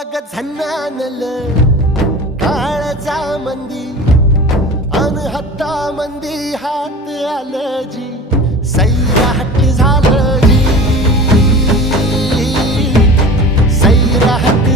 अग झन्नानल काळजा मंदी अन हत्ता मंदी हात आलं जी सैराट झालं जी सैराट